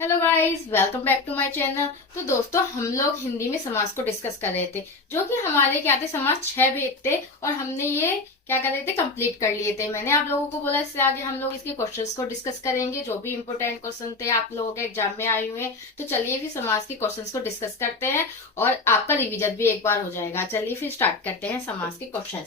Hello guys, welcome back to my channel. तो दोस्तों, हम लोग हिंदी में समास को डिस्कस कर रहे थे, जो कि हमारे क्या थे, समास 6 भेद थे और हमने ये क्या कर रहे थे, कंप्लीट कर लिए थे। मैंने आप लोगों को बोला इससे आगे हम लोग इसके क्वेश्चंस को डिस्कस करेंगे, जो भी इंपॉर्टेंट क्वेश्चन थे आप लोगों के एग्जाम में आए हुए हैं। तो चलिए फिर समास के क्वेश्चंस को डिस्कस करते हैं और आपका रिविजन भी एक बार हो जाएगा। चलिए फिर स्टार्ट करते हैं समास के क्वेश्चन।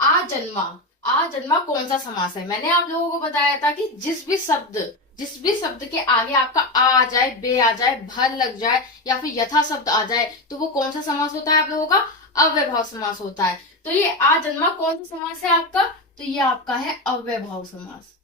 आ जन्मा। आ जन्मा कौन सा समास है? मैंने आप लोगों को बताया था कि जिस भी शब्द के आगे आपका आ जाए, बे आ जाए, भर लग जाए या फिर यथा शब्द आ जाए, तो वो कौन सा समास होता है आप लोगों का? अव्ययभाव समास होता है। तो ये आ जन्मा कौन सा समास है आपका? तो ये आपका है अव्ययभाव समास।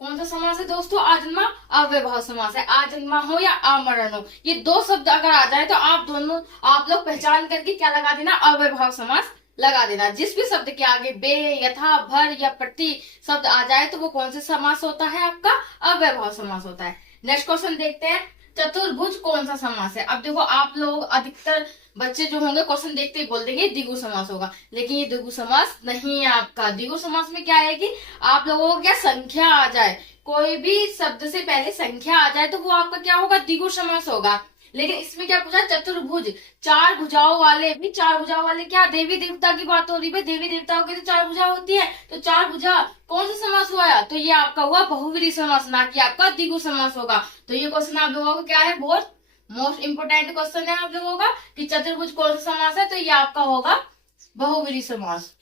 कौन सा समास है दोस्तों? आजन्मा अव्ययभाव समास है। आजन्मा हो या आमरण हो, ये दो शब्द अगर आ जाए तो आप लोग पहचान करके क्या लगा देना? अव्ययभाव समास लगा देना। जिस भी शब्द के आगे बे, यथा, भर या प्रति शब्द आ जाए तो वो कौन सा समास होता है आपका? अव्ययभाव समास होता है। नेक्स्ट क्वेश्चन देखते हैं। चतुर्भुज कौन सा समास है? अब देखो, आप लोग अधिकतर बच्चे जो होंगे क्वेश्चन देखते ही बोल देंगे द्विगु समास होगा, लेकिन ये द्विगु समास नहीं है आपका। द्विगु समास में क्या है कि आप लोगों को क्या संख्या आ जाए, कोई भी शब्द से पहले संख्या आ जाए तो वो आपका क्या होगा? द्विगु समास होगा। लेकिन इसमें क्या पूछा? चतुर्भुज, चार भुजाओं वाले। भी चार भुजाओं वाले क्या देवी देवता की बात हो रही है? देवी देवताओं की तो चार भुजा होती है, तो चार भुजा कौन सा समास हुआ? तो ये आपका हुआ बहुव्रीहि समास, ना कि आपका द्विगु समास होगा। तो ये क्वेश्चन आप लोगों को क्या है, बहुत मोस्ट इंपोर्टेंट क्वेश्चन है आप लोगों का कि चतुर्भुज कौन सा समास है? तो ये आपका होगा बहुव्रीहि समास।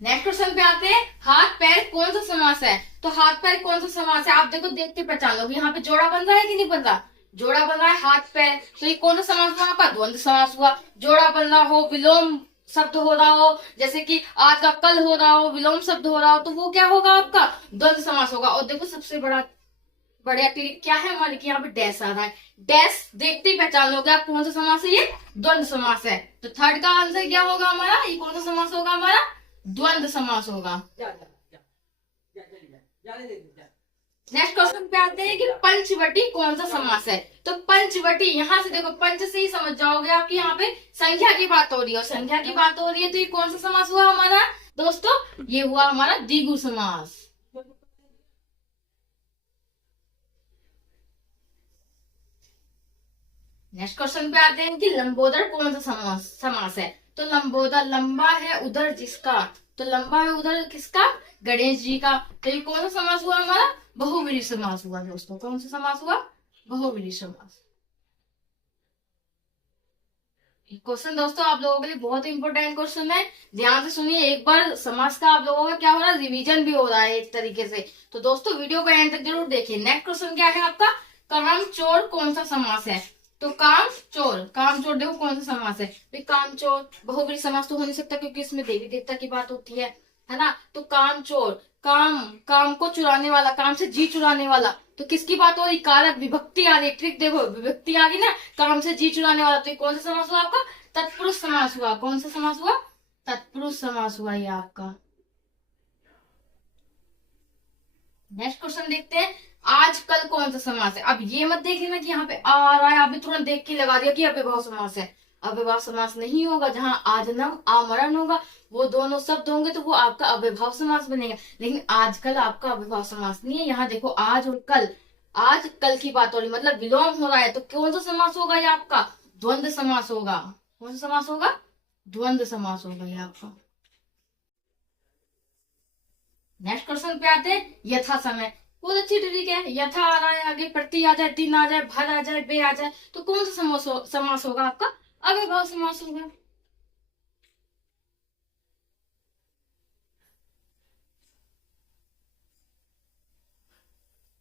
नेक्स्ट क्वेश्चन पे आते हैं। हाथ पैर कौन सा समास है? तो हाथ पैर कौन सा समास है? आप देखो, देख के पहचान लो। यहाँ पे जोड़ा बन रहा है कि नहीं बन रहा? जोड़ा बन रहा है हाथ पैर, तो ये कौन सा समास हुआ आपका? द्वंद्व समास हुआ। जोड़ा बन रहा हो, विलोम शब्द हो रहा हो, जैसे कि आज का कल हो रहा हो, विलोम शब्द हो रहा हो, तो वो क्या होगा आपका? द्वंद्व समास होगा। और देखो, सबसे बढ़िया ट्रिक क्या है हमारी कि यहाँ पे डैश आ रहा है। डैश देखते ही पहचान लोगे आप कौन सा समास है ये? द्वंद्व समास है। तो थर्ड का आंसर क्या होगा हमारा? ये कौन सा समास होगा हमारा? द्वंद्व समास होगा। नेक्स्ट क्वेश्चन पे आते हैं कि पंचवटी कौन सा समास है? तो पंचवटी, यहाँ से देखो, पंच से ही समझ जाओगे आप कि यहाँ पे संख्या की बात हो रही है, और संख्या की बात हो रही है तो ये कौन सा समास हुआ हमारा दोस्तों? ये हुआ हमारा द्विगु समास। नेक्स्ट क्वेश्चन पे आते हैं कि लंबोदर कौन सा समास है? तो लंबोदर, लंबा है उधर जिसका, तो लंबा है उधर किसका? गणेश जी का। तो ये कौन सा समास हुआ हमारा? बहुव्रीहि समास हुआ दोस्तों। कौन सा समास हुआ? बहुव्रीहि समास। क्वेश्चन दोस्तों आप लोगों के लिए बहुत इंपॉर्टेंट क्वेश्चन है, ध्यान से सुनिए। एक बार समास का आप लोगों का क्या हो रहा है, रिवीजन भी हो रहा है एक तरीके से। तो दोस्तों वीडियो को एंड तक जरूर देखिए। नेक्स्ट क्वेश्चन क्या है आपका? काम चोर कौन सा समास है? तो काम चोर, काम चोर देखो कौन सा समास है भाई? काम चोर बहुव्रीहि समास तो हो नहीं सकता, क्योंकि इसमें देवी देवता की बात होती है ना? तो काम चोर, काम, काम को चुराने वाला, काम से जी चुराने वाला, तो किसकी बात हो रही? कारक विभक्ति आ रही। ट्रिक देखो, विभक्ति आ गई ना, काम से जी चुराने वाला। तो ये कौन सा समास हुआ आपका? तत्पुरुष समास हुआ। कौन सा समास हुआ? तत्पुरुष समास हुआ ये आपका। नेक्स्ट क्वेश्चन देखते हैं। आजकल कौन सा समास है? अब ये मत देख लेना कि यहाँ पे आ रहा है, आपने तुरंत देख के लगा दिया कि अव्ययभाव समास है। अव्ययभाव समास नहीं होगा। जहां आजन्म आमरण होगा, वो दोनों शब्द होंगे तो वो आपका अव्ययभाव समास बनेगा। लेकिन आजकल आपका अव्ययभाव समास नहीं है। यहाँ देखो, आज और कल, आज कल की बात हो रही, मतलब विलोम हो रहा है, तो कौन सा समास होगा ये आपका? द्वंद्व समास होगा। कौन सा समास होगा? द्वंद्व समास होगा ये आपका। नेक्स्ट क्वेश्चन पे आते हैं। यथा समय, बहुत अच्छी ट्रिक है। यथा आ रहा है, आगे प्रति आ जाए, दिन आ जाए, भर आ जाए, बे आ जाए, तो कौन सा समास होगा आपका? अव्ययभाव समास होगा।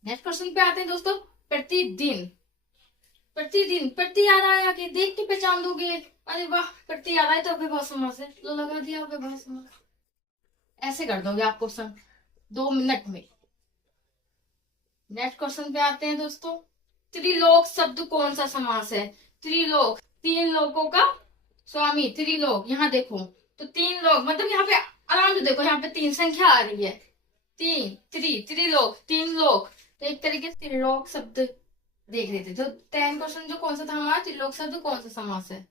नेक्स्ट क्वेश्चन पे आते हैं दोस्तों। प्रतिदिन, प्रतिदिन, प्रति आ रहा है, आगे देख के पहचान दोगे। अरे वाह, प्रति आ रहा है तो अव्ययभाव समास है, लो लगा दिया अव्ययभाव समास। ऐसे कर दोगे आप क्वेश्चन 2 मिनट में। नेक्स्ट क्वेश्चन पे आते हैं दोस्तों। त्रिलोक शब्द कौन सा समास है? त्रिलोक, तीन लोगों का स्वामी, त्रिलोक। यहाँ देखो, तो तीन लोग, मतलब यहाँ पे आराम से देखो, यहाँ पे तीन संख्या आ रही है। तीन, त्रिलोक, तीन लोग। तो एक तरीके से त्रिलोक शब्द देख रहे थे। तो 10 क्वेश्चन जो कौन सा था हमारा, त्रिलोक शब्द कौन सा समास है।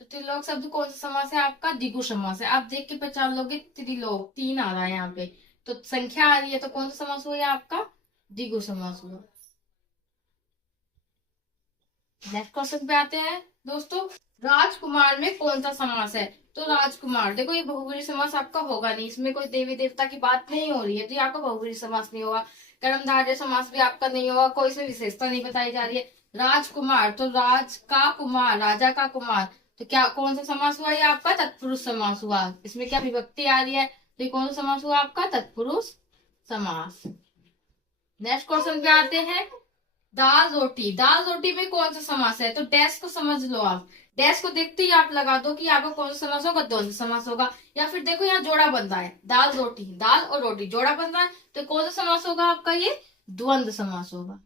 तो त्रिलोक शब्द कौन सा समास है आपका, द्विगु समास है। आप देख के पहचान लोगे, त्रिलोक 3 आ रहा है यहाँ पे, तो संख्या आ रही है, तो कौन सा समास हुआ ये आपका, द्विगु समास हुआ। नेक्स्ट क्वेश्चन पे आते हैं दोस्तों, राजकुमार में कौन सा समास है। तो राजकुमार, देखो ये बहुब्रीहि समास आपका होगा नहीं, इसमें कोई देवी देवता की बात नहीं हो रही है, तो ये आपका बहुब्रीहि समास नहीं होगा। कर्मधारय समास भी आपका नहीं होगा, कोई इसमें विशेषता नहीं बताई जा रही है। राजकुमार, तो राज का कुमार, राजा का कुमार, तो क्या कौन सा समास हुआ, ये आपका तत्पुरुष समास हुआ। इसमें क्या विभक्ति आ रही है, तो ये कौन सा समास हुआ आपका, तत्पुरुष समास। नेक्स्ट क्वेश्चन पे आते हैं, दाल रोटी, दाल रोटी में कौन सा समास है। तो डैश को समझ लो आप, डैश को देखते ही आप लगा दो कि आपका कौन सा समास होगा, द्वंद्व समास होगा। या फिर देखो यहाँ जोड़ा बन रहा है, दाल रोटी, दाल और रोटी जोड़ा बन रहा है, तो कौन सा समास होगा आपका, ये द्वंद्व समास होगा।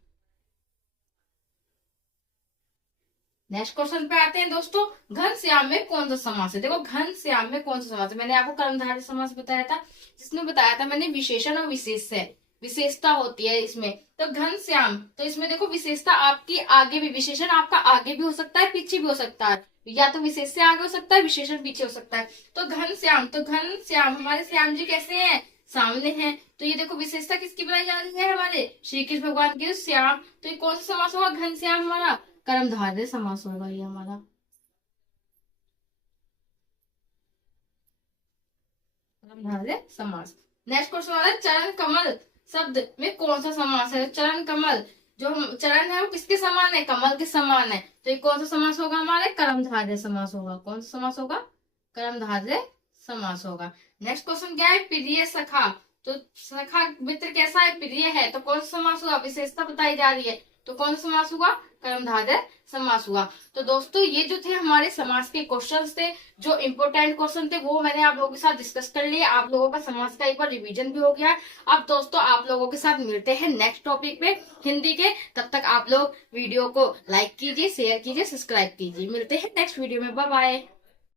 नेक्स्ट क्वेश्चन पे आते हैं दोस्तों, घनश्याम में कौन सा समास है। देखो घनश्याम में कौन सा समास है, मैंने आपको कर्मधारय समास बताया था, जिसमें बताया था मैंने विशेषण और विशेष है, विशेषता होती है इसमें। तो घनश्याम, तो इसमें देखो विशेषता आपकी आगे भी, विशेषण आपका आगे भी हो सकता है, पीछे भी हो सकता है, या तो विशेष से आगे हो सकता है, विशेषण पीछे हो सकता है। तो घनश्याम, तो घनश्याम हमारे श्याम जी कैसे हैं, सामने हैं, तो ये देखो विशेषता किसकी बताई जा रही है, हमारे श्री कृष्ण भगवान के श्याम, तो ये कौन सा समास होगा, घनश्याम हमारा कर्मधारय समास होगा ये हमारा। कर्मधारय समास। नेक्स्ट क्वेश्चन आ रहा है, चरण कमल शब्द में कौन सा समास है। चरण कमल, जो चरण है वो किसके समान है, कमल के समान है, तो ये कौन सा समास होगा हमारे, कर्मधारय समास होगा। कौन सा समास होगा, कर्मधारय समास होगा। नेक्स्ट क्वेश्चन क्या है, प्रिय सखा, तो सखा मित्र कैसा है, प्रिय है, तो कौन सा समास हुआ, विशेषता बताई जा रही है, तो कौन सा समास हुआ, कर्मधारय समास हुआ। तो दोस्तों ये जो थे हमारे समास के क्वेश्चंस थे, जो इंपोर्टेंट क्वेश्चन थे वो मैंने आप लोगों के साथ डिस्कस कर लिए। आप लोगों का समास का एक बार रिवीजन भी हो गया है। अब दोस्तों आप लोगों के साथ मिलते हैं नेक्स्ट टॉपिक पे हिंदी के, तब तक आप लोग वीडियो को लाइक कीजिए, शेयर कीजिए, सब्सक्राइब कीजिए। मिलते हैं नेक्स्ट वीडियो में, बाय बाय।